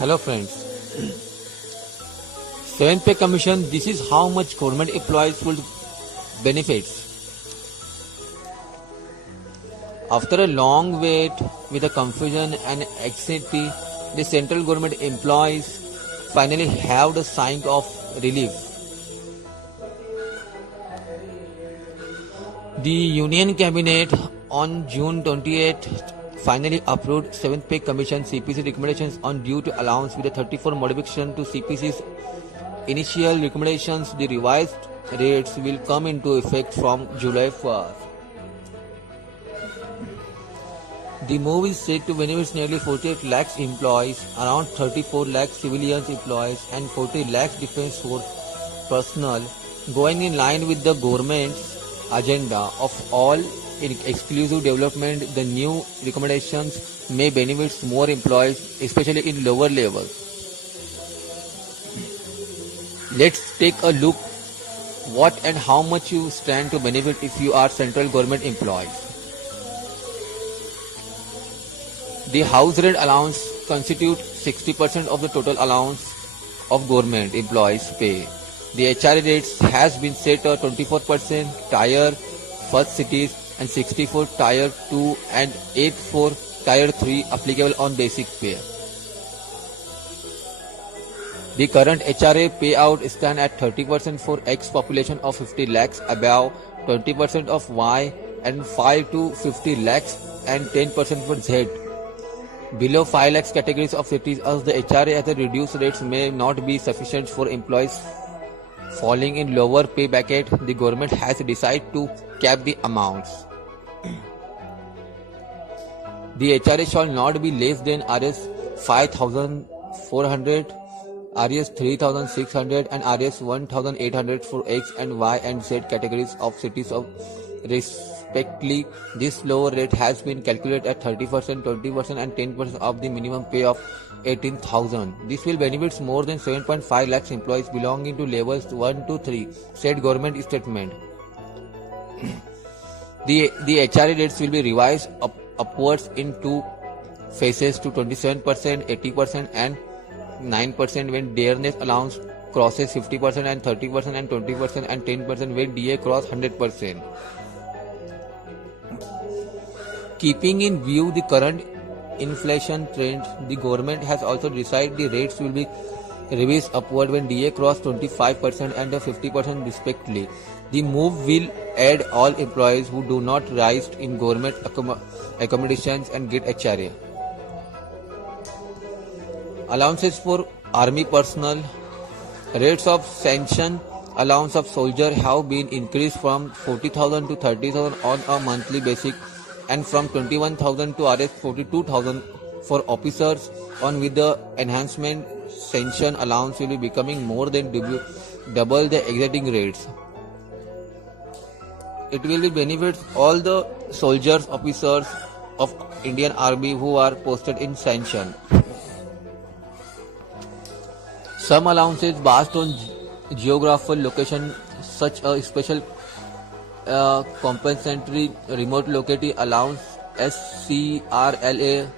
Hello friends. Seventh Pay Commission. This is how much government employees will benefits. After a long wait with a confusion and anxiety, the central government employees finally have the sign of relief. The Union Cabinet on June 28th finally approved 7th Pay Commission CPC recommendations on due to allowance with a 34 modification to CPC's initial recommendations. The revised rates will come into effect from July 1st. The move is said to benefit nearly 48 lakhs employees, around 34 lakhs civilians employees and 40 lakhs defense force personnel, going in line with the government's agenda of all exclusive development. The new recommendations may benefit more employees, especially in lower levels. Let's take a look what and how much you stand to benefit if you are central government employees. The house rent allowance constitutes 60% of the total allowance of government employees pay. The HRA rates has been set at 24% Tier 1 cities and 64 Tier 2 and 8 for Tier 3 applicable on basic pay. The current HRA payout stands at 30% for X population of 50 lakhs above, 20% of Y and 5 to 50 lakhs and 10% for Z. Below 5 lakhs categories of cities, as the HRA at the reduced rates may not be sufficient for employees falling in lower pay bracket, the government has decided to cap the amounts. The HRA shall not be less than Rs 5,400, Rs 3,600 and Rs 1,800 for X and Y and Z categories of cities of respectively. This lower rate has been calculated at 30%, 20% and 10% of the minimum pay of 18,000. This will benefit more than 7.5 lakhs employees belonging to levels 1 to 3, said government statement. The HRA rates will be revised upwards in two phases to 27%, 80% and 9% when dearness allowance crosses 50% and 30% and 20% and 10% when DA cross 100%. Keeping in view the current inflation trend, the government has also decided the rates will be revised upward when DA cross 25% and 50% respectively. The move will aid all employees who do not rise in government accommodations and get HRA. Allowances for army personnel. Rates of sanction allowance of soldier have been increased from 40,000 to 30,000 on a monthly basis and from 21,000 to Rs 42,000 for officers. On with the enhancement, sanction allowance will be becoming more than double the existing rates. It will be benefit all the soldiers, officers of Indian Army who are posted in sanction. Some allowances based on geographical location, such a special compensatory remote locality allowance SCRLA,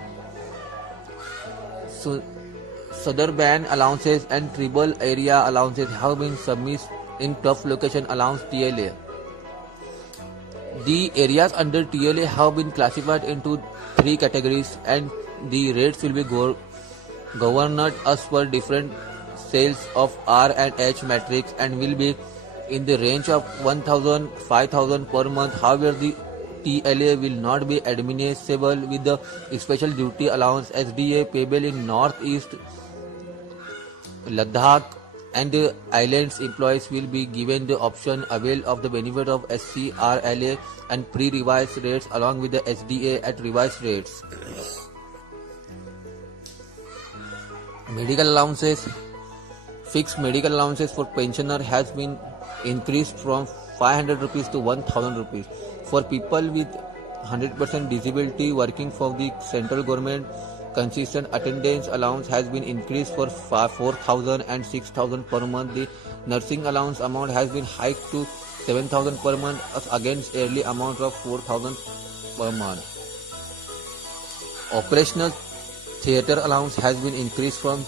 suburban allowances and tribal area allowances have been submitted in tough location allowance TLA. The areas under TLA have been classified into 3 categories and the rates will be governed as per different sales of R and H matrix and will be in the range of 1,000 5,000 per month. However, the TLA will not be admissible with the special duty allowance SDA payable in Northeast, Ladakh and the islands. Employees will be given the option avail of the benefit of SCRLA and pre-revised rates along with the SDA at revised rates. Medical allowances. Fixed medical allowances for pensioner has been increased from 500 rupees to 1,000 rupees. For people with 100% disability working for the central government, consistent attendance allowance has been increased for 4,000 and 6,000 per month. The nursing allowance amount has been hiked to 7,000 per month against early amount of 4,000 per month. Operational Theater allowance has been increased from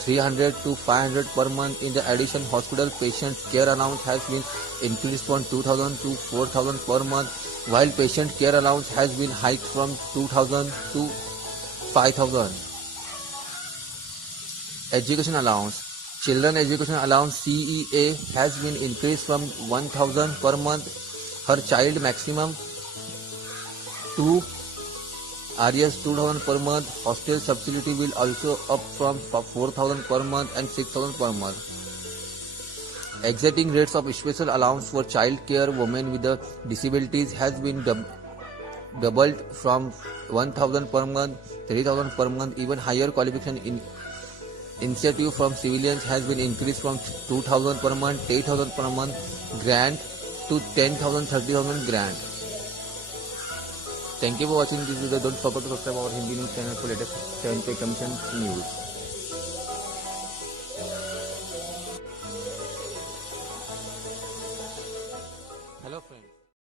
300 to 500 per month. In the addition, hospital patient care allowance has been increased from 2,000 to 4,000 per month, while patient care allowance has been hiked from 2,000 to 5,000. Education allowance. Children education allowance CEA has been increased from 1,000 per month. Her child maximum to RS 2,000 per month. Hostel subsidy will also up from 4,000 per month and 6,000 per month. Exiting rates of special allowance for child care women with disabilities has been doubled from 1,000 per month, 3,000 per month. Even higher qualification incentive from civilians has been increased from 2,000 per month, 8,000 per month grant to 10,000, 30,000 grant. Thank you for watching this video. Don't forget to subscribe our Hindi news channel for latest 7K Commission news.